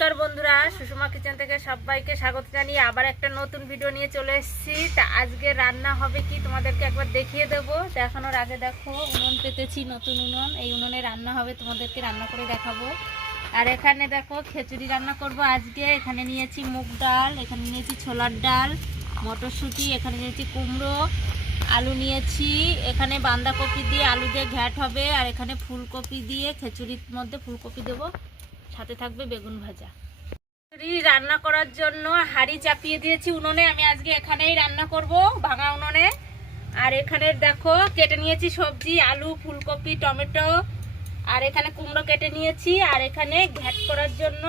নমস্কার বন্ধুরা, সুষমা কিচেন থেকে সবাইকে স্বাগত জানিয়ে আবার একটা নতুন ভিডিও নিয়ে চলে এসেছি। তা আজকে রান্না হবে কি তোমাদেরকে একবার দেখিয়ে দেবো। দেখানোর আগে দেখো উনুন পেতেছি, নতুন উনুন। এই উনুনে রান্না হবে, তোমাদেরকে রান্না করে দেখাবো। আর এখানে দেখো খিচুড়ি রান্না করব আজকে। এখানে নিয়েছি মুগ ডাল, এখানে নিয়েছি ছোলার ডাল, মটরশুঁটি, এখানে নিয়েছি কুমড়ো, আলু নিয়েছি, এখানে বাঁধাকপি দিয়ে আলু দিয়ে ঘ্যাট হবে, আর এখানে ফুলকপি দিয়ে খিচুড়ির মধ্যে ফুলকপি দেবো, সাথে থাকবে বেগুন ভাজা। খিচুড়ি রান্না করার জন্য হাঁড়ি চাপিয়ে দিয়েছি উনুনে। আমি আজকে এখানেই রান্না করব, ভাঙা উনুনে। আর এখানে দেখো কেটে নিয়েছি সবজি, আলু, ফুলকপি, টমেটো, আর এখানে কুমড়ো কেটে নিয়েছি। আর এখানে ঘ্যাট করার জন্য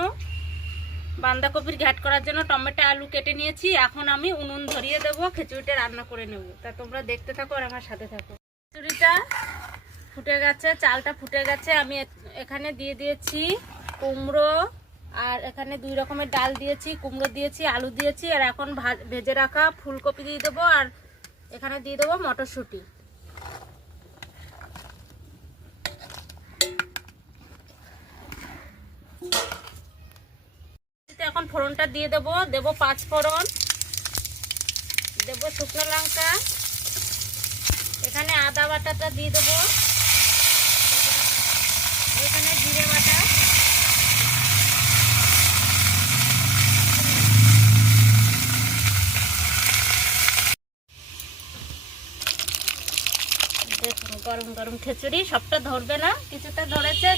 বাঁধাকপির ঘ্যাট করার জন্য টমেটো, আলু কেটে নিয়েছি। এখন আমি উনুন ধরিয়ে দেবো, খিচুড়িটা রান্না করে নেব। তা তোমরা দেখতে থাকো আর আমার সাথে থাকো। খিচুড়িটা ফুটে গেছে, চালটা ফুটে গেছে। আমি এখানে দিয়ে দিয়েছি কুমড়ো, আর এখানে দুই রকমের ডাল দিয়েছি, কুমড়ো দিয়েছি, আলু দিয়েছি। আর এখন ভেজে রাখা ফুলকপি দিয়ে দেবো, আর এখানে দিয়ে দেবো মটরশুঁটি। এখন ফোড়নটা দিয়ে দেবো, দেবো 5 ফোড়ন, দেবো শুকনো লঙ্কা, এখানে আদা বাটাটা দিয়ে দেবো, এখানে জিরে বাটা, দেখুন গরম গরম খিচুড়ি। সবটা ধরবে না, কিছুটা ধরেছে।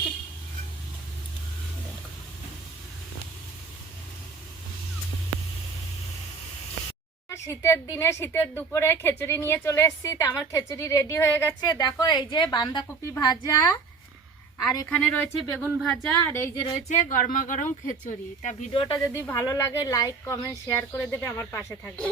শীতের দিনে শীতের দুপুরে খিচুড়ি নিয়ে চলে এসেছি। তা আমার খিচুড়ি রেডি হয়ে গেছে। দেখো এই যে বাঁধাকপি ভাজা, আর এখানে রয়েছে বেগুন ভাজা, আর এই যে রয়েছে গরমা গরম খিচুড়ি। তা ভিডিওটা যদি ভালো লাগে লাইক, কমেন্ট, শেয়ার করে দেবে, আমার পাশে থাকবে।